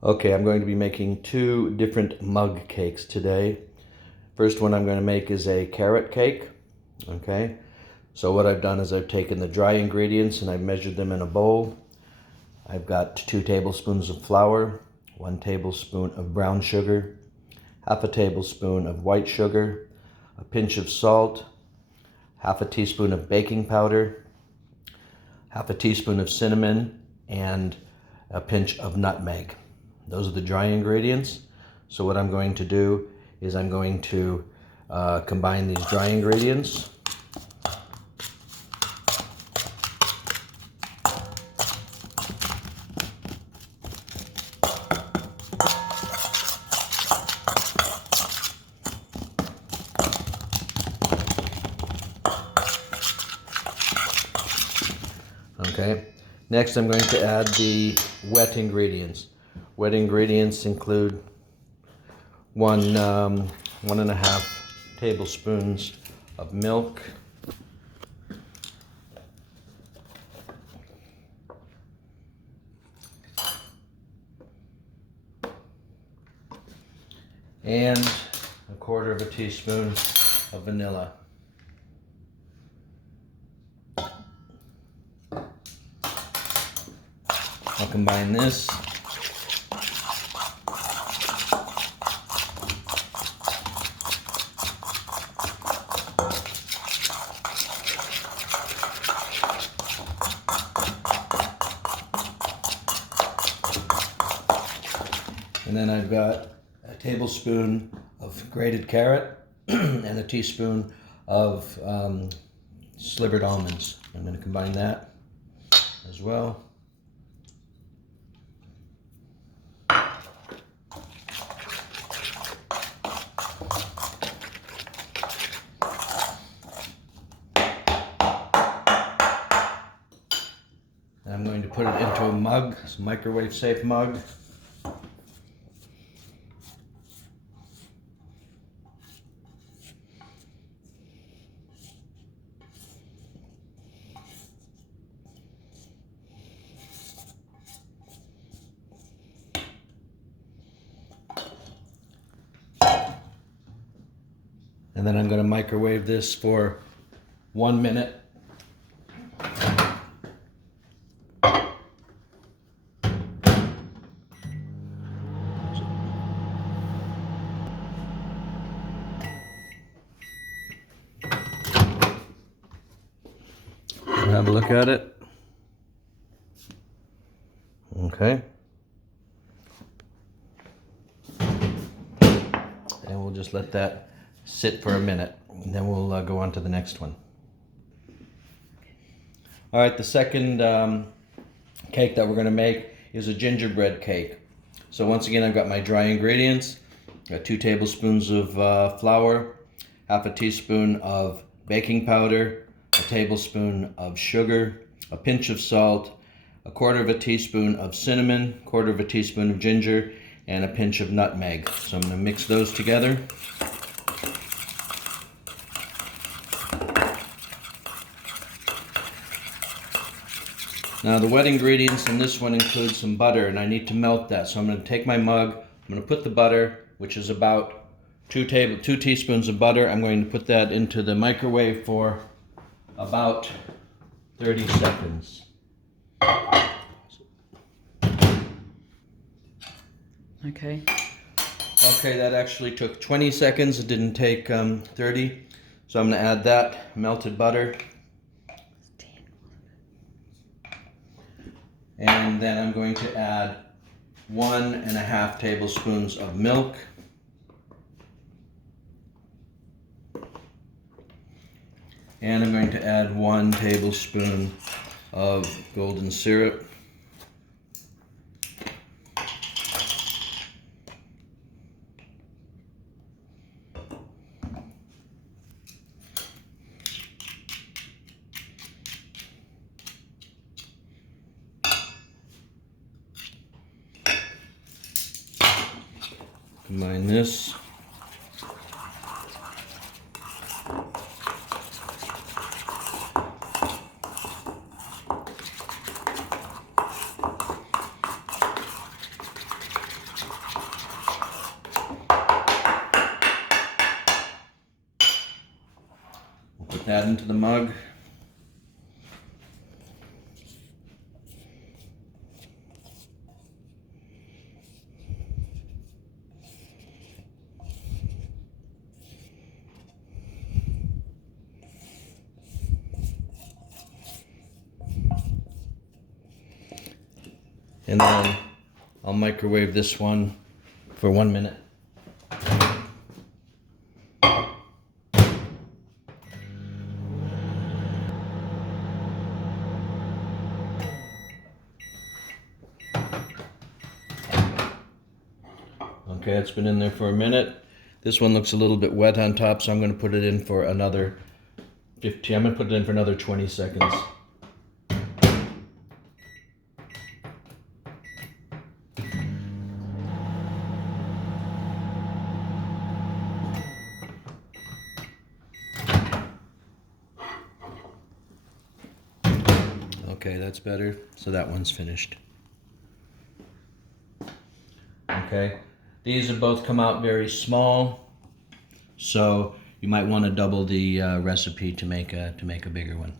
Okay, I'm going to be making two different mug cakes today. First one I'm going to make is a carrot cake. Okay, so what I've done is I've taken the dry ingredients and I've measured them in a bowl. I've got 2 tablespoons of flour, 1 tablespoon of brown sugar, half a tablespoon of white sugar, a pinch of salt, half a teaspoon of baking powder, half a teaspoon of cinnamon, and a pinch of nutmeg. Those are the dry ingredients. So what I'm going to do is I'm going to combine these dry ingredients. Okay. Next I'm going to add the wet ingredients. Wet ingredients include 1.5 tablespoons of milk, and 1/4 teaspoon of vanilla. I'll combine this. And then I've got a tablespoon of grated carrot and a teaspoon of slivered almonds. I'm going to combine that as well. And I'm going to put it into a mug, it's a microwave safe mug. And then I'm going to microwave this for 1 minute. Have a look at it. Okay. And we'll just let that sit for a minute, and then we'll go on to the next one. All right, the second cake that we're going to make is a gingerbread cake. So once again, I've got my dry ingredients. Got 2 tablespoons of flour, half a teaspoon of baking powder, a tablespoon of sugar, a pinch of salt, 1/4 teaspoon of cinnamon, 1/4 teaspoon of ginger, and a pinch of nutmeg. So I'm going to mix those together. Now the wet ingredients in this one include some butter, and I need to melt that. So I'm going to take my mug, I'm going to put the butter, which is about 2 teaspoons of butter. I'm going to put that into the microwave for about 30 seconds. Okay. Okay, that actually took 20 seconds. It didn't take 30. So I'm going to add that melted butter. And then I'm going to add 1.5 tablespoons of milk. And I'm going to add 1 tablespoon of golden syrup. Combine this. that into the mug. And then I'll microwave this one for 1 minute. Okay, it's been in there for a minute. This one looks a little bit wet on top, so I'm going to put it in for another 15. I'm going to put it in for another 20 seconds. Okay, that's better. So that one's finished. Okay, these have both come out very small, so you might want to double the recipe to make a bigger one.